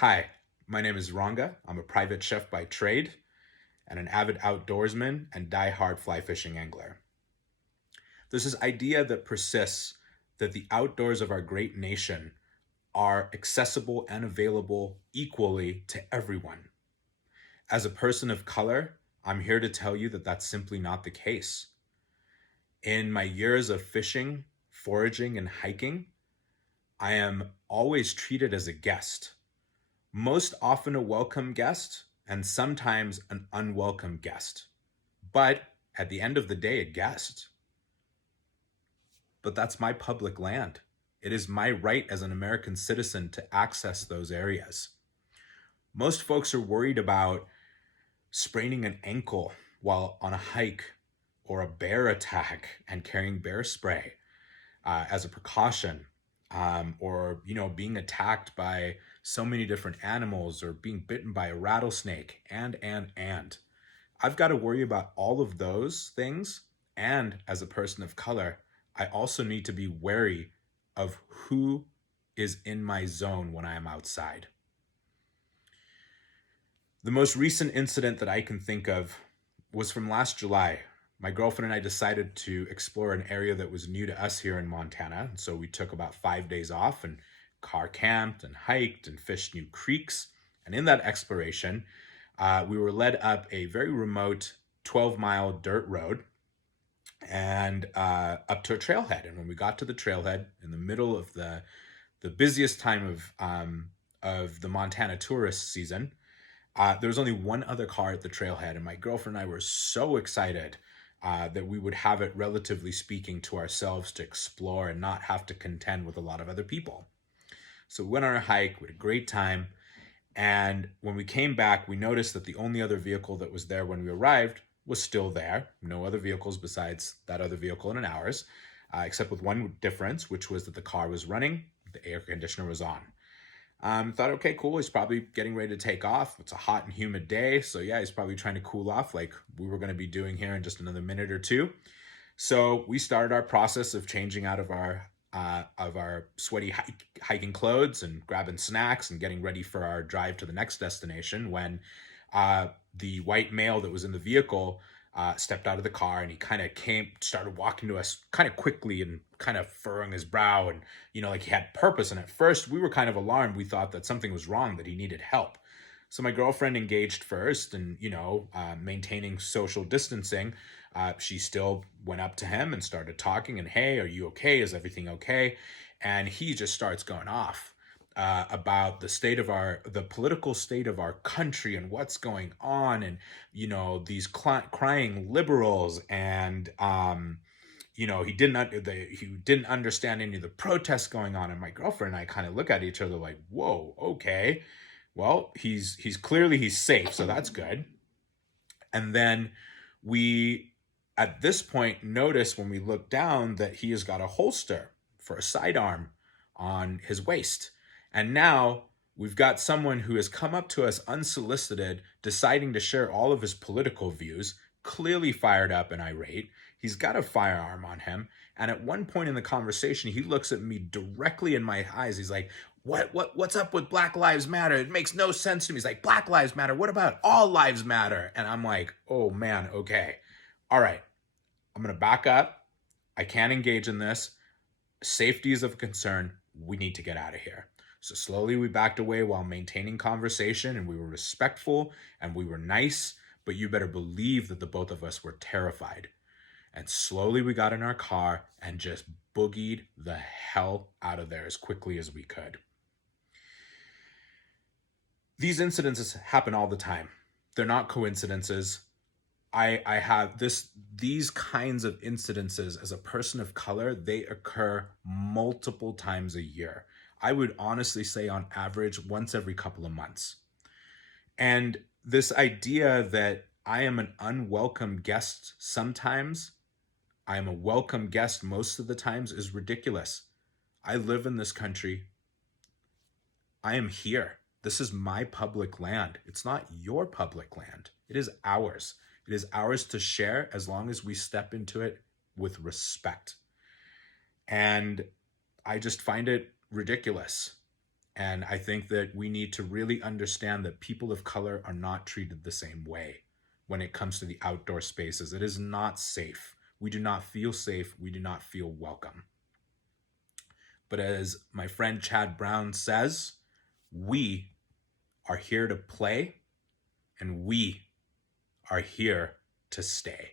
Hi, my name is Ranga. I'm a private chef by trade and an avid outdoorsman and die-hard fly fishing angler. There's this idea that persists that the outdoors of our great nation are accessible and available equally to everyone. As a person of color, I'm here to tell you that that's simply not the case. In my years of fishing, foraging, and hiking, I am always treated as a guest. Most often a welcome guest, and sometimes an unwelcome guest. But at the end of the day, a guest. But that's my public land. It is my right as an American citizen to access those areas. Most folks are worried about spraining an ankle while on a hike or a bear attack and carrying bear spray as a precaution, or being attacked by so many different animals or being bitten by a rattlesnake and I've got to worry about all of those things. And as a person of color, I also need to be wary of who is in my zone when I am outside. The most recent incident that I can think of was from last July. My girlfriend and I decided to explore an area that was new to us here in Montana. And so we took about 5 days off and car camped and hiked and fished new creeks. And in that exploration, we were led up a very remote 12-mile dirt road and up to a trailhead. And when we got to the trailhead in the middle of the busiest time of the Montana tourist season, there was only one other car at the trailhead, and my girlfriend and I were so excited that we would have it, relatively speaking, to ourselves to explore and not have to contend with a lot of other people. So we went on our hike, we had a great time, and when we came back, we noticed that the only other vehicle that was there when we arrived was still there. No other vehicles besides that other vehicle and ours, except with one difference, which was that the car was running, the air conditioner was on. Thought, okay, cool. He's probably getting ready to take off. It's a hot and humid day. So yeah, he's probably trying to cool off like we were going to be doing here in just another minute or two. So we started our process of changing out of our sweaty hiking clothes and grabbing snacks and getting ready for our drive to the next destination when the white male that was in the vehicle stepped out of the car, and he kind of started walking to us kind of quickly and kind of furrowing his brow, and like he had purpose. And at first we were kind of alarmed. We thought that something was wrong, that he needed help. So my girlfriend engaged first, and maintaining social distancing, she still went up to him and started talking, and, hey, are you okay? Is everything okay? And he just starts going off about the political state of our country and what's going on, and these crying liberals, and he didn't understand any of the protests going on. And my girlfriend and I kind of look at each other like, whoa, okay, well, he's safe, so that's good. And then we, at this point, notice when we look down that he has got a holster for a sidearm on his waist. And now we've got someone who has come up to us unsolicited, deciding to share all of his political views, clearly fired up and irate. He's got a firearm on him. And at one point in the conversation, he looks at me directly in my eyes. He's like, what's up with Black Lives Matter? It makes no sense to me. He's like, Black Lives Matter? What about all lives matter? And I'm like, oh man, okay. All right, I'm going to back up. I can't engage in this. Safety is of concern. We need to get out of here. So slowly we backed away while maintaining conversation, and we were respectful and we were nice, but you better believe that the both of us were terrified. And slowly we got in our car and just boogied the hell out of there as quickly as we could. These incidences happen all the time. They're not coincidences. I have these kinds of incidences as a person of color. They occur multiple times a year. I would honestly say on average once every couple of months. And this idea that I am an unwelcome guest sometimes, I am a welcome guest most of the times, is ridiculous. I live in this country. I am here. This is my public land. It's not your public land. It is ours. It is ours to share as long as we step into it with respect. And I just find it ridiculous. And I think that we need to really understand that people of color are not treated the same way when it comes to the outdoor spaces. It is not safe. We do not feel safe. We do not feel welcome. But as my friend Chad Brown says, we are here to play and we are here to stay.